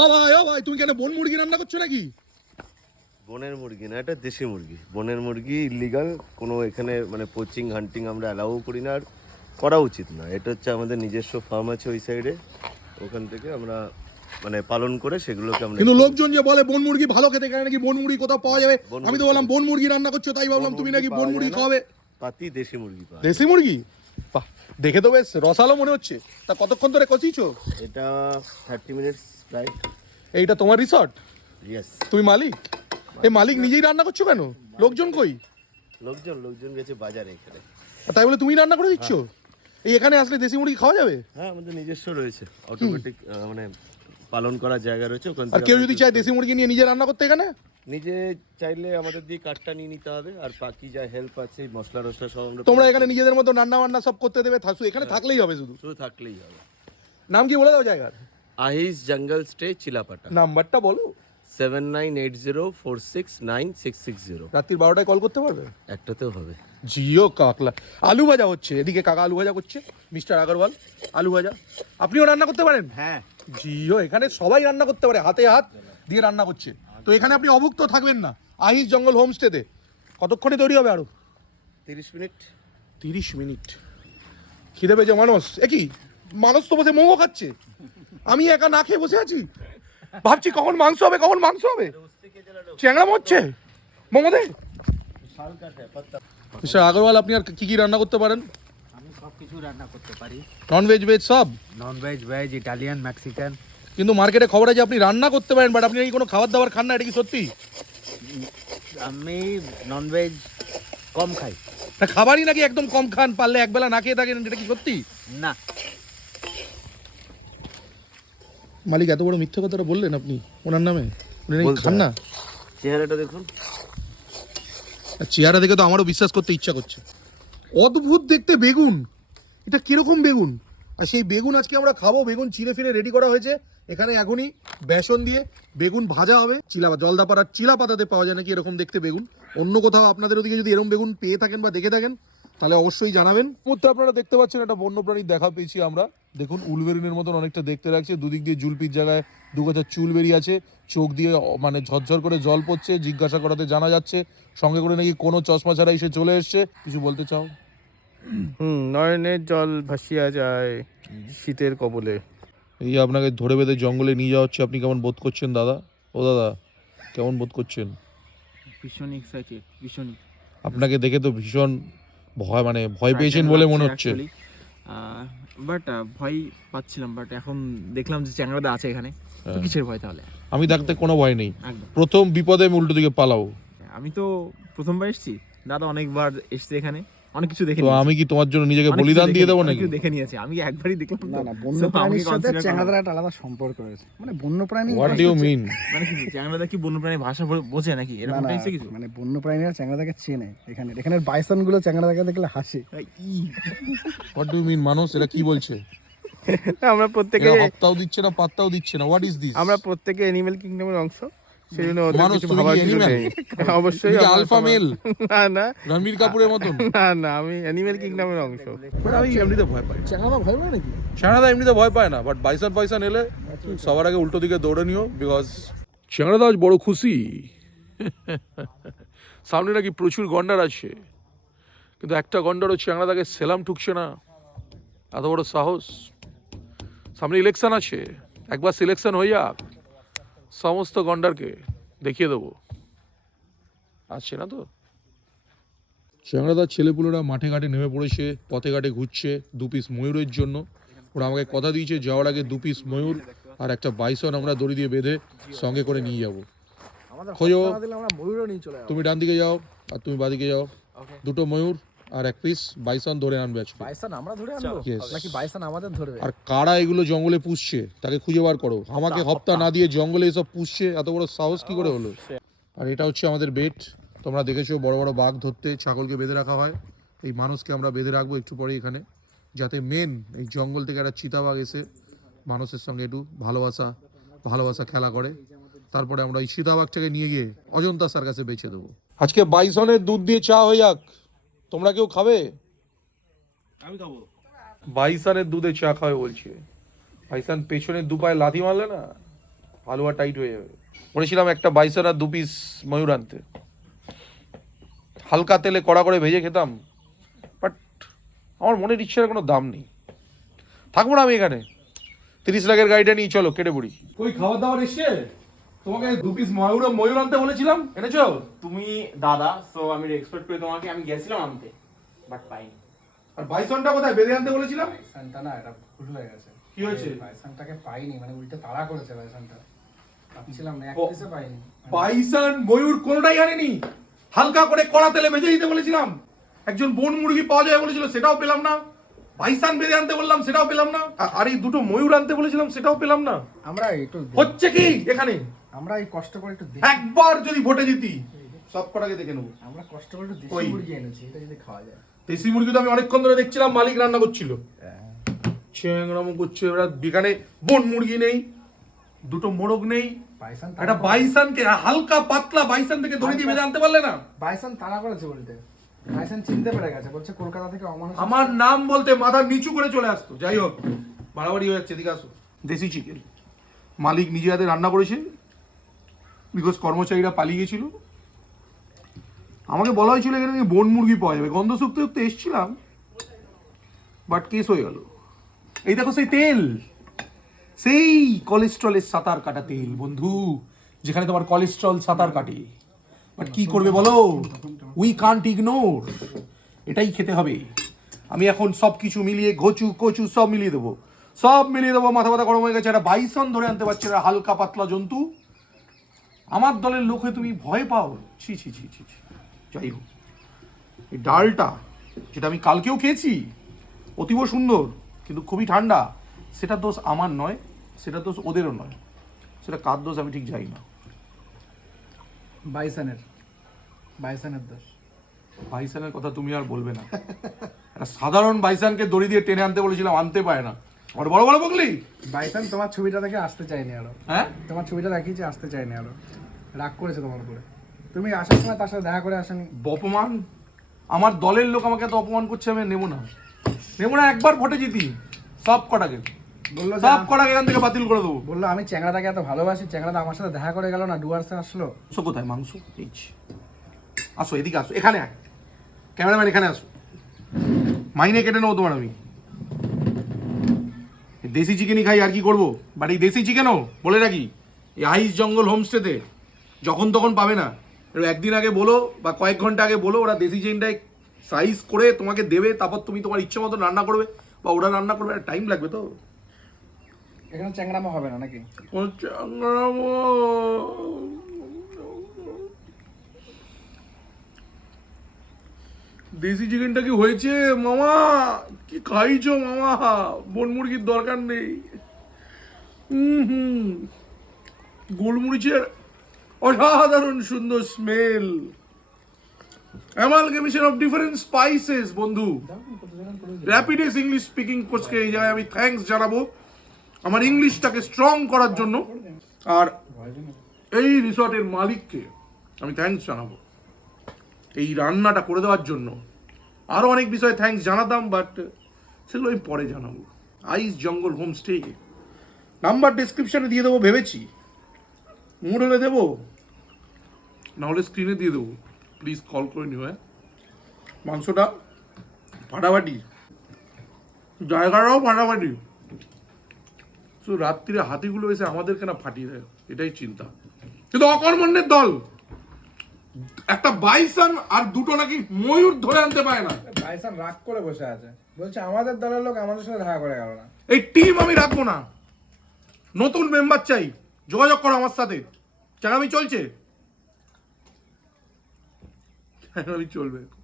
ও ভাই ও ভাই তুমি কেন বন মুরগি রান্না করছ নাকি? বনের মুরগি না এটা দেশি মুরগি। বনের মুরগি ইলিগাল কোনো এখানে মানে পোচিং হান্টিং আমরা অ্যালাউ করি না আর করা উচিত না। এটা হচ্ছে আমাদের নিজস্ব ফার্ম আছে ওই সাইডে ওখান থেকে আমরা মানে পালন করে সেগুলোকে আমরা কিন্তু লোকজন যে বলে বন মুরগি ভালো খেতে কেন নাকি বন মুরগি কোথাও পাওয়া যাবে? আমি তো বললাম বন মুরগি রান্না করছ তাই ভাবলাম তুমি নাকি বন মুরগি খাওয়াবে পাতি দেশি মুরগি পাওয়া দেশি মুরগি? দেখে তো বেশ রসালো মনে হচ্ছে। তা কতক্ষণ ধরে কষিয়েছো? এটা থার্টি মিনিটস প্রায় এইটা তোমার রিসর্ট ইয়েস তুমি মালিক? এই মালিক নিজেই রান্না করছ কেন? লোকজন কই? লোকজন লোকজন গেছে বাজারে এখানে। তাই বলে তুমি রান্না করে দিচ্ছ? এই এখানে আসলে দেশি মুরগি খাওয়া যাবে? হ্যাঁ আমাদের নিজস্ব রয়েছে। অটোমেটিক মানে পালন করার জায়গা রয়েছে ওখান আর কেউ যদি চায় দেশি মুরগি নিয়ে নিজে রান্না করতে এখানে? নিজে চাইলে আমাদের দিয়ে কাঠটা নিয়ে নিতে হবে আর বাকি যা হেল্প আছে মশলা টসলা সব আমরা তোমরা এখানে নিজেদের মতো রান্না বান্না সব করতে দেবে থাকু এখানে থাকলেই হবে শুধু। শুধু থাকলেই হবে। নাম কি বলে দাও জায়গার? আহিস জঙ্গল স্টে চিলাপাটা। নাম্বারটা বলো। Seven nine eight zero four six nine six six zero রাত্রির বারোটায় কল করতে পারবে? একটাতেও হবে। জিও কাকলা। আলু ভাজা হচ্ছে এদিকে কাকা আলু ভাজা করছে মিস্টার আগরওয়াল আলু ভাজা। আপনিও রান্না করতে পারেন? হ্যাঁ। জিও এখানে সবাই রান্না করতে পারে হাতে হাত দিয়ে রান্না করছে। তো এখানে আপনি অভুক্ত থাকবেন না। আহিস জঙ্গল হোমস্টেতে কতক্ষণে তৈরি হবে আরও? তিরিশ মিনিট। তিরিশ মিনিট। খিদে পেয়েছে মানুষ। এ কি? মানুষ তো বসে মোমো খাচ্ছে। আমি একা না খেয়ে বসে আছি। ভাবছি কখন মাংস হবে কখন মাংস হবে। চ্যাংড়া মরছে। মোমো দে মিস্টার আগরওয়াল আপনি আর কি কি রান্না করতে পারেন? আমি সব কিছু রান্না করতে পারি। নন ভেজ ভেজ সব? Non veg veg Italian Mexican কিন্তু মার্কেটে খবর আছে আপনি রান্না করতে পারেন বাট আপনি নাকি কোনো খাবার দাবার খান না এটা কি সত্যি? আমি নন ভেজ কম খাই। না খাবারই নাকি একদম কম খান পারলে একবেলা না খেয়ে থাকেন এটা কি সত্যি? না। মালিক এত বড় মিথ্যে কথাটা বললেন আপনি? ওনার নামে? উনি নাকি খান না চেহারাটা দেখুন। আর চেহারা দেখে তো আমারও বিশ্বাস করতে ইচ্ছা করছে। অদ্ভুত দেখতে বেগুন। এটা কীরকম বেগুন? আর সেই বেগুন আজকে আমরা খাব। বেগুন চিড়ে ফিরে রেডি করা হয়েছে। এখানে এখনই বেসন দিয়ে বেগুন ভাজা হবে। চিলা জলদাপাড়ার চিলা পাতাতে পাওয়া যায় নাকি এরকম দেখতে বেগুন? অন্য কোথাও আপনাদের ওদিকে যদি এরকম বেগুন পেয়ে থাকেন বা দেখে থাকেন তাহলে অবশ্যই জানাবেন। মধ্যে আপনারা দেখতে পাচ্ছেন একটা বন্যপ্রাণীর দেখা পেয়েছি আমরা। দেখুন উলবেরিনের মতন অনেকটা দেখতে লাগছে। দুদিক দিয়ে জুলপির জায়গায় দু গাছা চুল বেরিয়ে আছে। চোখ দিয়ে মানে ঝরঝর করে জল পড়ছে জিজ্ঞাসা করাতে জানা যাচ্ছে। সঙ্গে করে নাকি কোনো চশমা ছাড়াই সে চলে এসছে। কিছু বলতে চাও? হুম নয়নের জল ভাসিয়া যায় শীতের কবলে। এই আপনাকে ধরে বেঁধে জঙ্গলে নিয়ে যাওয়া হচ্ছে। আপনি কেমন বোধ করছেন দাদা? ও দাদা কেমন বোধ করছেন? ভীষণ এক্সাইটেড ভীষণ আপনাকে দেখে তো ভীষণ ভয় মানে ভয় পেয়েছেন বলে মনে হচ্ছে। বাট ভয় পাচ্ছিলাম বাট এখন দেখলাম যে চ্যাংড়াদা আছে এখানে। তো হ্যাঁ। কিসের ভয় তাহলে? আমি থাকতে কোনো ভয় নেই। প্রথম বিপদে আমি উল্টো দিকে পালাও আমি তো প্রথমবার এসেছি। দাদা অনেকবার এসছে এখানে। অনেক কিছু দেখে তো আমি কি তোমার জন্য নিজেকে বলিদান দিয়ে দেবো নাকি? দেখে নিয়েছি। আমি একবারই দেখলাম না না So, বন্য প্রাণীর সাথে চ্যাংড়াদের একটা আলাদা সম্পর্ক রয়েছে। মানে বন্য প্রাণী হোয়াট ডু ইউ মিন মানে কি চ্যাংড়াদা কি বন্যপ্রাণী ভাষা বোঝে নাকি? এরকম টাইপসে কিছু? মানে বন্য প্রাণীরা চ্যাংড়াদাকে চেনে এখানে। এখানে বাইসনগুলো চ্যাংড়াদাকে দেখলে হাসে। হোয়াট ডু ইউ মিন মানুষ? এরা কি বলছে? আমরা প্রত্যেকে হপ্তাও দিচ্ছে না পাত্তাও দিচ্ছে না। হোয়াট ইজ দিস আমরা প্রত্যেকে অ্যানিমেল কিংডমের অংশ। সেই ওদের কিছু ভাবার কিছু নেই। অবশ্যই? না না। রণবীর কাপুরের মতন? না না আমি অ্যানিমেল কিংডমের অংশ। আমি এমনিতে ভয় পাই। চ্যাংড়াদা ভয় পায় নাকি? চ্যাংড়াদা এমনিতে ভয় পায় না বাট বাইসন ফাইসন এলে সবার আগে উল্টো দিকে দৌড়ে নিও বিকজ আজ বড় খুশি। সামনে নাকি প্রচুর গন্ডার আছে। কিন্তু একটা গন্ডারও চ্যাংড়াদাকে সেলাম ঠুকছে না। এত বড় সাহস। সামনে ইলেকশন আছে। একবার সিলেকশন হয়ে যাক। সমস্ত গন্ডারকে দেখিয়ে দেবো। আসছে না তো? চ্যাংড়াদার ছেলেপুলেরা মাঠে ঘাটে নেমে পড়েছে পথে ঘাটে ঘুরছে দু পিস ময়ূরের জন্য। ওরা আমাকে কথা দিয়েছে যাওয়ার আগে দু পিস ময়ূর আর একটা বাইসন আমরা দড়ি দিয়ে বেঁধে সঙ্গে করে নিয়ে যাব। আমাদের খোঁজো। তুমি ডান দিকে যাও আর তুমি বাদিকে যাও। দুটো ময়ূর আর এক পিস বাইসন ধরে আনবে আজকে। বাইসন আমরা ধরে আনব? নাকি বাইসন আমাদের ধরবে? আর কারা এগুলো জঙ্গলে পুষছে তাকে খুঁজে বার করো। আমাকে হপ্তা না দিয়ে জঙ্গলে এসব পুষছে এত বড় সাহস কি করে হলো? আর এটা হচ্ছে আমাদের বেট তোমরা দেখেছ বড় বড় বাঘ ধরতে ছাগলকে বেঁধে রাখা হয়। এই মানুষকে আমরা বেঁধে রাখব একটু পরে এখানে যাতে মেন এই জঙ্গল থেকে একটা চিতাবাঘ এসে মানুষের সঙ্গে একটু ভালোবাসা ভালোবাসা খেলা করে। তারপরে আমরা এই চিতাবাঘটাকে নিয়ে গিয়ে অজন্তা স্যার কাছে বেছে দেবো। আজকে বাইসনের দুধ দিয়ে চা হয়ে যাক। তোমরা কেউ খাবে? আমি খাব। বাইসানের দুধে চা খাবে বলছে। বাইসান পেছনে দু পায়ে লাথি মারলে না হালুয়া টাইট হয়ে যাবে। বলেছিলাম একটা বাইসন আর দু পিস ময়ূর আনতে। হালকা তেলে কড়া করে ভেজে খেতাম বাট আমার মনের ইচ্ছার কোনো দাম নেই। থাকব না আমি এখানে। তিরিশ লাখের গাড়িটা নিয়ে চলো কেটে পড়ি। কই খাবার দাবার এসছে? তোমাকে দু পিস ময়ূর ময়ূর আনতে বলেছিলাম এনেছো? তুমি দাদা সো আমি এক্সপেক্ট করি তোমাকে আমি গেছিলাম আনতে বাট পাইনি। আর বাইসনটা কোথায়? বেঁধে আনতে বলেছিলাম? বাইসানটা না এটা ভুল হয়ে গেছে। কি হয়েছে? বাইসানটাকে পাইনি মানে উল্টে তাড়া করেছে বাইসানটা। ভাবছিলাম না এক পিসে পাইনি। বাইসন ময়ূর কোনোটাই আনেনি। হালকা করে কড়া তেলে ভেজে দিতে বলেছিলাম। একজন বন মুরগি পাওয়া যায় বলেছিল সেটাও পেলাম না। বাইসান বেঁধে আনতে বললাম সেটাও পেলাম না। আর এই দুটো ময়ূর আনতে বলেছিলাম সেটাও পেলাম না। আমরা একটু হচ্ছে কি এখানে? আমরা এই কষ্ট করে একটু একবার যদি ভোটে জিতি সব কটাকে দেখে নেব। আমরা কষ্ট করে একটু দেশি মুরগি এনেছি এটা যদি খাওয়া যায়। দেশি মুরগি তো আমি অনেকক্ষণ ধরে দেখছিলাম মালিক রান্না করছিল। চ্যাংরামো করছে এবার এখানে বন মুরগি নেই দুটো মোরগ নেই বাইসান একটা বাইসানকে হালকা পাতলা বাইসান থেকে দড়ি দিয়ে বেঁধে আনতে পারলে না? বাইসান তাড়া করেছে উল্টে বাইসান চিনতে পেরে গেছে বলছে কলকাতা থেকে অমানুষ আমার নাম বলতে মাথা নিচু করে চলে আসতো। যাই হোক বাড়াবাড়ি হয়ে যাচ্ছে এদিকে আসো। দেশি চিকেন মালিক নিজে হাতে রান্না করেছে বিকজ কর্মচারীরা পালিয়ে গেছিল। আমাকে বলা হয়েছিল এখানে বন মুরগি পাওয়া যাবে। গন্ধ শুকতে শুকতে এসছিলাম বাট কেস হয়ে গেল। এই দেখো সেই তেল। সেই কোলেস্ট্রলের সাঁতার কাটা তেল, বন্ধু, যেখানে তোমার কোলেস্ট্রল সাঁতার কাটে। বাট কি করবে বলো? উই কান্ট ইগনোর এটাই খেতে হবে। আমি এখন সব কিছু মিলিয়ে, ঘচু, কচু, সব মিলিয়ে দেবো। সব মিলিয়ে দেবো, মাথা মাথা গরম হয়ে গেছে, একটা বাইসন ধরে আনতে পারছে না, হালকা পাতলা জন্তু। আমার দলের লোক হয়ে তুমি ভয় পাও। ছি ছি ছি ছি ছি। যাই হোক এই ডালটা যেটা আমি কালকেও খেয়েছি অতীব সুন্দর কিন্তু খুবই ঠান্ডা সেটা দোষ আমার নয় সেটা দোষ ওদেরও নয়। সেটা কার দোষ আমি ঠিক যাই না। বাইসানের বাইসানের দোষ। বাইসানের কথা তুমি আর বলবে না। একটা সাধারণ বাইসানকে দড়ি দিয়ে টেনে আনতে বলেছিলাম আনতে পারে না। আমার বড় বড় বকলি। বাইসান তোমার ছবিটা দেখে আসতে চাইনি আরও। হ্যাঁ? তোমার ছবিটা দেখিয়েছি আসতে চাইনি আরও। রাগ করেছে তোমার উপরে। তুমি আসার সময় তার সাথে দেখা করে আসনি। অপমান? আমার দলের লোক আমাকে এত অপমান করছে আমি নেব না। নেব না একবার ভোটে জিতি। সব কটাকে। বলল সব কটাকে এখান থেকে বাতিল করে দেবো। বলল আমি চ্যাংড়াটাকে এত ভালোবাসি চ্যাংড়াটা আমার সাথে দেখা করে গেল না ডুয়ার্সে আসলো? সো কোথায়? মাংস? এই যে। আসো এদিকে আসো। এখানে আয়। ক্যামেরাম্যান এখানে আসো। মাইনে কেটে নেব তোমার আমি। দেশি চিকেনই খাই আর কি করব? বাট এই দেশি চিকেনও? বলে রাখি। এই আইস জঙ্গল হোমস্টেতে। যখন তখন পাবে না। একদিন আগে বলো বা কয়েক ঘণ্টা আগে বলো ওরা দেশি চিকেনটাই সাইজ করে তোমাকে দেবে তারপর তুমি তোমার ইচ্ছে মতো রান্না করবে বা ওরা রান্না করবে টাইম লাগবে তো। এখানে চ্যাংড়ামো হবে না নাকি? ও চ্যাংড়ামো। দেশি চিকেনটা কি হয়েছে? মামা কি খাইছো মামা? বন মুরগির দরকার নেই। হুম হুম। গোলমরিচের অসাধারণ সুন্দর smell amalgamation of different spices বন্ধু। র্যাপিডেস ইংলিশ স্পিকিং কোচকে এই জায়গায় আমি থ্যাঙ্কস জানাব। আমার ইংলিশটাকে স্ট্রং করার জন্য। আর এই রিসর্টের মালিককে আমি থ্যাঙ্কস জানাব। এই রান্নাটা করে দেওয়ার জন্য। আরও অনেক বিষয়ে থ্যাঙ্কস জানাতাম বাট সেগুলো আমি পরে জানাব। আইস জঙ্গল হোমস্টে নাম্বার ডিসক্রিপশানে দিয়ে দেবো, ভেবেছি। মুড হলে দেবো। নাহলে স্ক্রিনে দিয়ে দেবো। প্লিজ কল করে নিও হ্যাঁ। মাংসটা ফাটাফাটি জায়গাটাও ফাটাফাটি শুধু রাত্রিরে হাতিগুলো এসে আমাদেরকে না ফাটিয়ে দেয়? এটাই চিন্তা। কিন্তু অকর্মণ্যের দল একটা বাইসন আর দুটো নাকি ময়ূর ধরে আনতে পারে না। বাইসান রাগ করে বসে আছে। বলছে আমাদের দলের লোক আমাদের সাথে দেখা করে গেল না। এই টিম আমি রাখব না। নতুন মেম্বার চাই। যোগাযোগ করো আমার সাথে। চালামি চলছে? আমি চলবে।